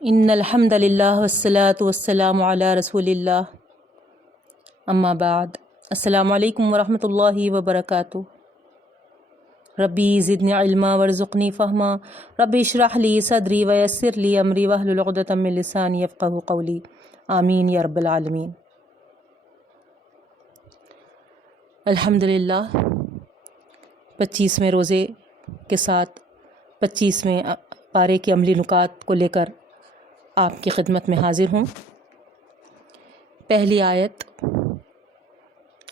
ان الحمد للہ والصلاة والسلام علی رسول اللہ اما بعد۔ السلام علیکم ورحمۃ اللہ وبرکاتہ۔ ربی زدنی علما ورزقنی فہما، ربی اشرح لی صدری ویسر لی امری واحلل عقدۃ من لسانی یفقہوا قولی، آمین یا رب العالمین۔ الحمدللہ 25ویں روزے کے ساتھ 25ویں پارے کے عملی نکات کو لے کر آپ کی خدمت میں حاضر ہوں۔ پہلی آیت،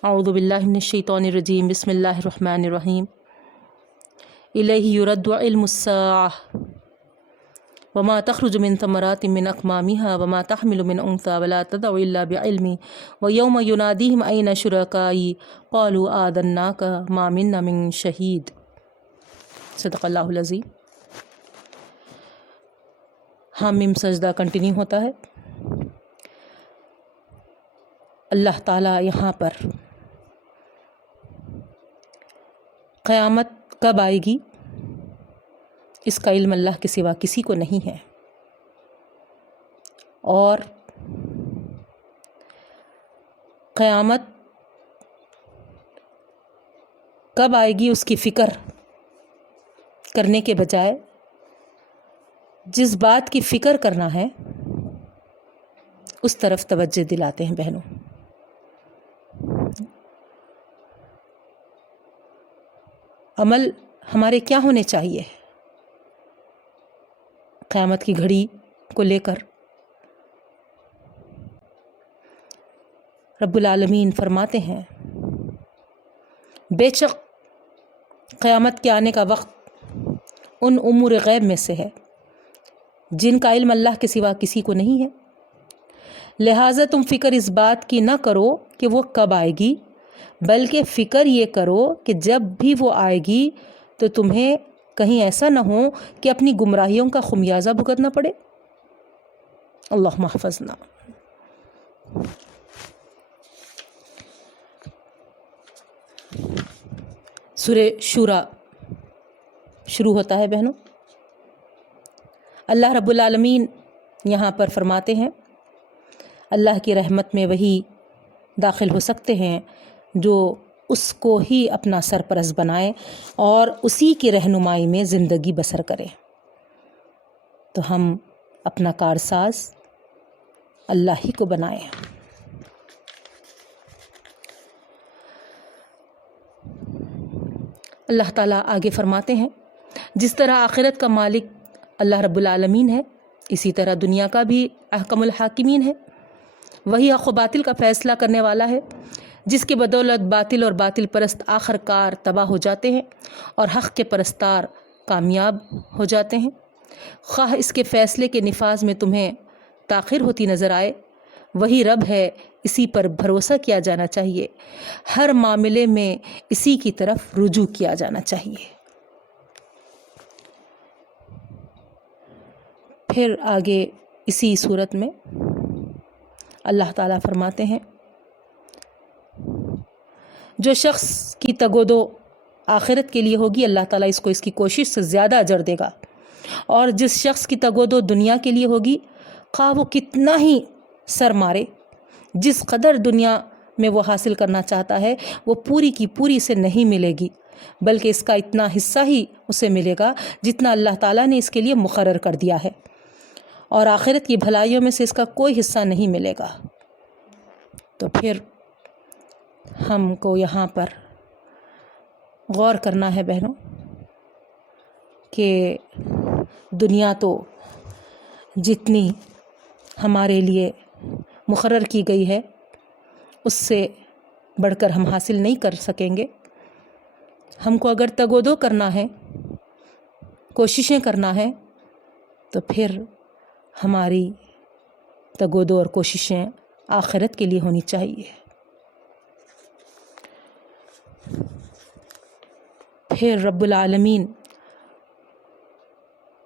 اعوذ باللہ من الشیطان الرجیم، بسم اللہ الرحمن الرحیم۔ الیہ یرد علم الساعۃ وما تخرج من ثمرات من اکمامها وما تحمل من انثی ولا تدع الا بعلمہ ویوم ینادیہم این شرکائی قالوا آذناک ما منا من شہید۔ صدق اللہ العظیم۔ حامیم سجدہ کنٹینیو ہوتا ہے۔ اللہ تعالیٰ یہاں پر قیامت کب آئے گی اس کا علم اللہ کے سوا کسی کو نہیں ہے، اور قیامت کب آئے گی اس کی فکر کرنے کے بجائے جس بات کی فکر کرنا ہے اس طرف توجہ دلاتے ہیں بہنوں۔ عمل ہمارے کیا ہونے چاہیے قیامت کی گھڑی کو لے کر؟ رب العالمین فرماتے ہیں بے شک قیامت کے آنے کا وقت ان امور غیب میں سے ہے جن کا علم اللہ کے سوا کسی کو نہیں ہے، لہٰذا تم فکر اس بات کی نہ کرو کہ وہ کب آئے گی، بلکہ فکر یہ کرو کہ جب بھی وہ آئے گی تو تمہیں کہیں ایسا نہ ہو کہ اپنی گمراہیوں کا خمیازہ بھگتنا پڑے۔ اللہم احفظنا۔ سورہ شورى شروع ہوتا ہے بہنوں۔ اللہ رب العالمین یہاں پر فرماتے ہیں اللہ کی رحمت میں وہی داخل ہو سکتے ہیں جو اس کو ہی اپنا سرپرست بنائے اور اسی کی رہنمائی میں زندگی بسر کرے۔ تو ہم اپنا کارساز اللہ ہی کو بنائیں۔ اللہ تعالیٰ آگے فرماتے ہیں جس طرح آخرت کا مالک اللہ رب العالمین ہے، اسی طرح دنیا کا بھی احکم الحاکمین ہے۔ وہی حق و باطل کا فیصلہ کرنے والا ہے، جس کی بدولت باطل اور باطل پرست آخر کار تباہ ہو جاتے ہیں اور حق کے پرستار کامیاب ہو جاتے ہیں۔ خواہ اس کے فیصلے کے نفاذ میں تمہیں تاخیر ہوتی نظر آئے، وہی رب ہے، اسی پر بھروسہ کیا جانا چاہیے، ہر معاملے میں اسی کی طرف رجوع کیا جانا چاہیے۔ پھر آگے اسی صورت میں اللہ تعالیٰ فرماتے ہیں جو شخص کی تگ و دو آخرت کے لیے ہوگی اللہ تعالیٰ اس کو اس کی کوشش سے زیادہ اجر دے گا، اور جس شخص کی تگ و دو دنیا کے لیے ہوگی خواہ وہ کتنا ہی سر مارے، جس قدر دنیا میں وہ حاصل کرنا چاہتا ہے وہ پوری کی پوری سے نہیں ملے گی، بلکہ اس کا اتنا حصہ ہی اسے ملے گا جتنا اللہ تعالیٰ نے اس کے لیے مقرر کر دیا ہے، اور آخرت کی بھلائیوں میں سے اس کا کوئی حصہ نہیں ملے گا۔ تو پھر ہم کو یہاں پر غور کرنا ہے بہنوں کہ دنیا تو جتنی ہمارے لیے مقرر کی گئی ہے اس سے بڑھ کر ہم حاصل نہیں کر سکیں گے۔ ہم کو اگر تگ و دو کرنا ہے، کوششیں کرنا ہے، تو پھر ہماری تگ و دو اور کوششیں آخرت کے لیے ہونی چاہیے۔ پھر رب العالمین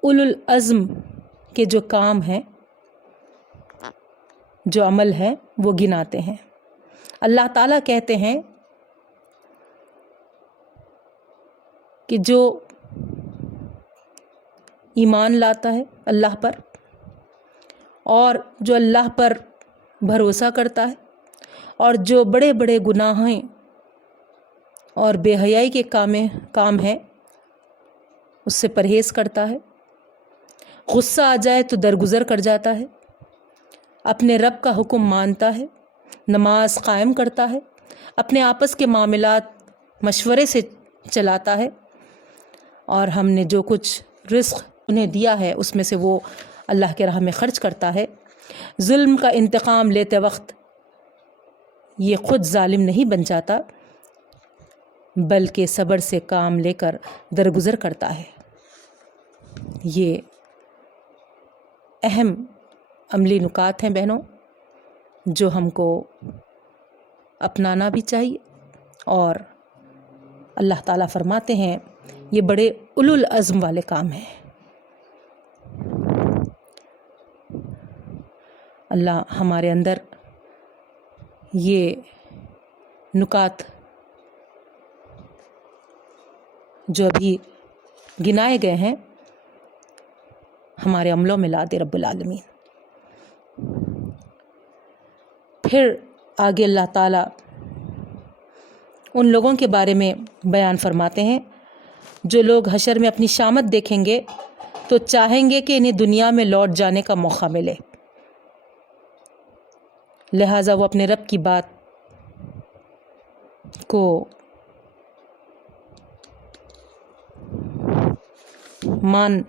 اولو العزم کے جو کام ہیں، جو عمل ہے وہ گناتے ہیں۔ اللہ تعالیٰ کہتے ہیں کہ جو ایمان لاتا ہے اللہ پر اور جو اللہ پر بھروسہ کرتا ہے اور جو بڑے بڑے گناہیں اور بے حیائی کے کام ہیں اس سے پرہیز کرتا ہے، غصہ آ جائے تو درگزر کر جاتا ہے، اپنے رب کا حکم مانتا ہے، نماز قائم کرتا ہے، اپنے آپس کے معاملات مشورے سے چلاتا ہے، اور ہم نے جو کچھ رزق انہیں دیا ہے اس میں سے وہ اللہ کے راہ میں خرچ کرتا ہے، ظلم کا انتقام لیتے وقت یہ خود ظالم نہیں بن جاتا بلکہ صبر سے کام لے کر درگزر کرتا ہے۔ یہ اہم عملی نکات ہیں بہنوں، جو ہم کو اپنانا بھی چاہیے، اور اللہ تعالیٰ فرماتے ہیں یہ بڑے اولو العزم والے کام ہیں۔ اللہ ہمارے اندر یہ نکات جو ابھی گنائے گئے ہیں ہمارے عملوں میں لا دے رب العالمین۔ پھر آگے اللہ تعالیٰ ان لوگوں کے بارے میں بیان فرماتے ہیں جو لوگ حشر میں اپنی شامت دیکھیں گے تو چاہیں گے کہ انہیں دنیا میں لوٹ جانے کا موقع ملے، لہٰذا وہ اپنے رب کی بات کو مان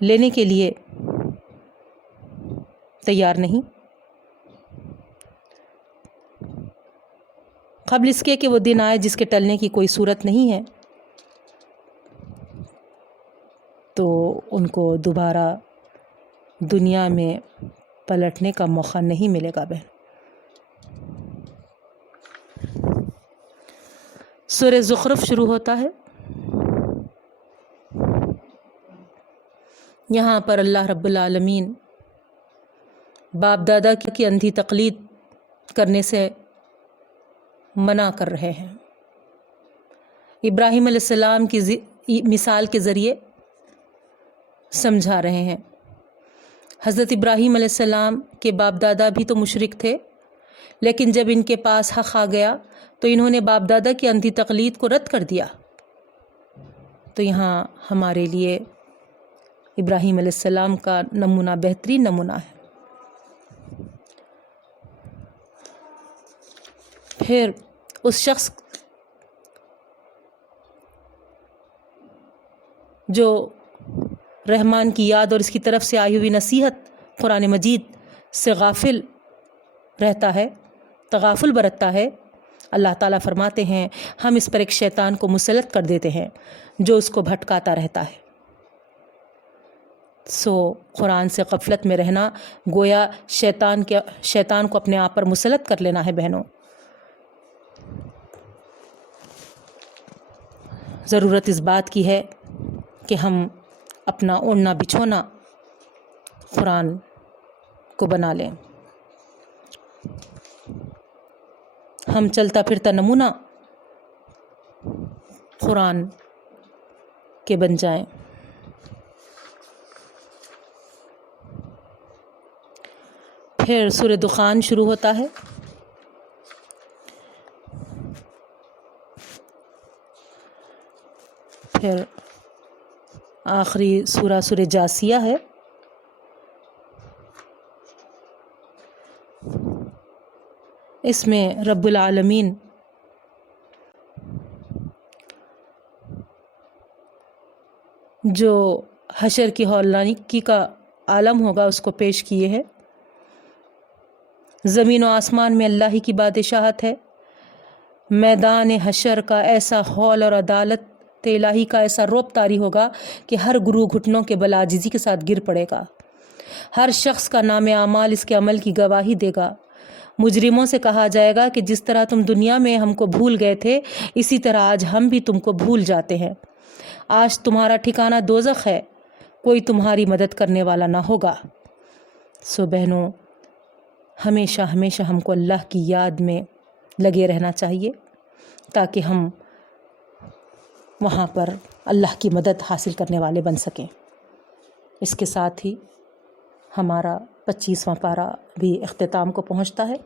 لینے کے لیے تیار نہیں، قبل اس کے کہ وہ دن آئے جس کے ٹلنے کی کوئی صورت نہیں ہے، تو ان کو دوبارہ دنیا میں پلٹنے کا موقع نہیں ملے گا بہن۔ سورہ زخرف شروع ہوتا ہے، یہاں پر اللہ رب العالمین باپ دادا کی اندھی تقلید کرنے سے منع کر رہے ہیں، ابراہیم علیہ السلام کی مثال کے ذریعے سمجھا رہے ہیں۔ حضرت ابراہیم علیہ السلام کے باپ دادا بھی تو مشرک تھے، لیکن جب ان کے پاس حق آ گیا تو انہوں نے باپ دادا کی اندھی تقلید کو رد کر دیا۔ تو یہاں ہمارے لیے ابراہیم علیہ السلام کا نمونہ بہترین نمونہ ہے۔ پھر اس شخص جو رحمان کی یاد اور اس کی طرف سے آئی ہوئی نصیحت قرآن مجید سے غافل رہتا ہے، تغافل برتتا ہے، اللہ تعالیٰ فرماتے ہیں ہم اس پر ایک شیطان کو مسلط کر دیتے ہیں جو اس کو بھٹکاتا رہتا ہے۔ سو قرآن سے غفلت میں رہنا گویا شیطان کو اپنے آپ پر مسلط کر لینا ہے بہنوں۔ ضرورت اس بات کی ہے کہ ہم اپنا اوڑھنا بچھونا قرآن کو بنا لیں، ہم چلتا پھرتا نمونہ قرآن کے بن جائیں۔ پھر سورہ دخان شروع ہوتا ہے، پھر آخری سورہ جاسیہ ہے۔ اس میں رب العالمین جو حشر کی ہولناکی کا عالم ہوگا اس کو پیش کیے ہے۔ زمین و آسمان میں اللہ ہی کی بادشاہت ہے، میدان حشر کا ایسا ہول اور عدالت الہی کا ایسا روب طاری ہوگا کہ ہر گروہ گھٹنوں کے بل عاجزی کے ساتھ گر پڑے گا، ہر شخص کا نام اعمال اس کے عمل کی گواہی دے گا۔ مجرموں سے کہا جائے گا کہ جس طرح تم دنیا میں ہم کو بھول گئے تھے اسی طرح آج ہم بھی تم کو بھول جاتے ہیں، آج تمہارا ٹھکانہ دوزخ ہے، کوئی تمہاری مدد کرنے والا نہ ہوگا۔ سو بہنوں، ہمیشہ ہمیشہ ہم کو اللہ کی یاد میں لگے رہنا چاہیے تاکہ ہم وہاں پر اللہ کی مدد حاصل کرنے والے بن سکیں۔ اس کے ساتھ ہی ہمارا 25واں پارہ بھی اختتام کو پہنچتا ہے۔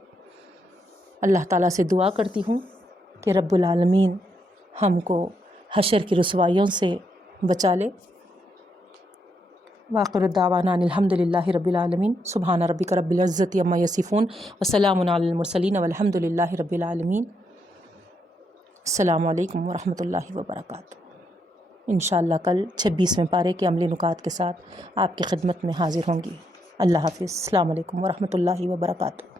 اللہ تعالیٰ سے دعا کرتی ہوں کہ رب العالمین ہم کو حشر کی رسوائیوں سے بچا لے۔ وآخر الدعوانا ان الحمد للہ رب العالمین۔ سبحان ربک رب العزت عما یصفون وسلام علی المرسلین والحمد للہ رب العالمین۔ السلام علیکم ورحمۃ اللہ وبرکاتہ۔ انشاءاللہ کل 26ویں پارے کے عملی نکات کے ساتھ آپ کی خدمت میں حاضر ہوں گی۔ اللہ حافظ۔ السلام علیکم ورحمۃ اللہ وبرکاتہ۔